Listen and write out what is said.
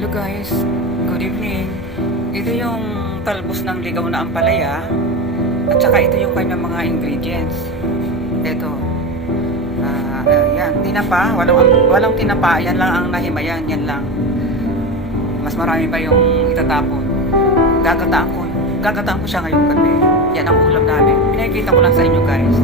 Hello guys, good evening. Ito yung talbos ng ligaw na ampalaya at saka ito yung kanyang mga ingredients. Ito, yan, tinapa, walang tinapa, yan lang ang nahimayan, yan lang. Mas marami pa yung itatapon. Gagataan ko siya ngayong gabi. Yan ang ulam namin. Pinakikita ko lang sa inyo guys.